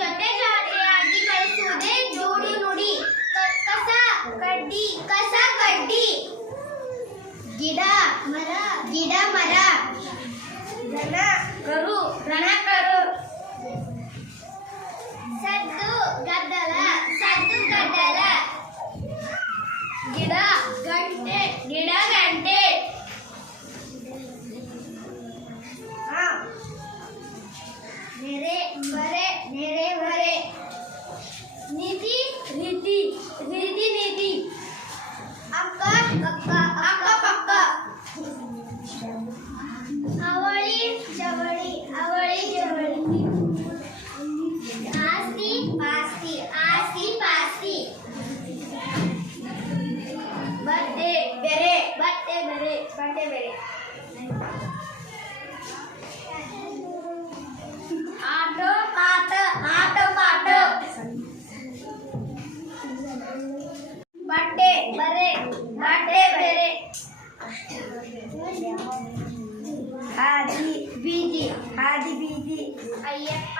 ಜೊತೆ ಜೊತೆಯಾಗಿ ಬಳಸುವುದೇ ಜೋಡಿ ನುಡಿ. ಕಸ ಕಡ್ಡಿ, ಗಿಡ ಮರ, ರಣ ಕರು, ಸದ್ದು ಗದ್ದಲ, ಗಿಡ ಗಂಟೆ, ನೆರೆ ಬರೆ, ನೀತಿ, ಅಕ್ಕ ಪಕ್ಕ, ಅವಳಿ ಜವಳಿ, ಆಸ್ತಿ ಪಾಸ್ತಿ, ಬಟ್ಟೆ ಬೆರೆ, ಆಟೋ ಪಾಠ, ಬಟ್ಟೆ ಬರೆ, ಹಾದಿ ಬೀದಿ, ಅಯ್ಯಪ್ಪ.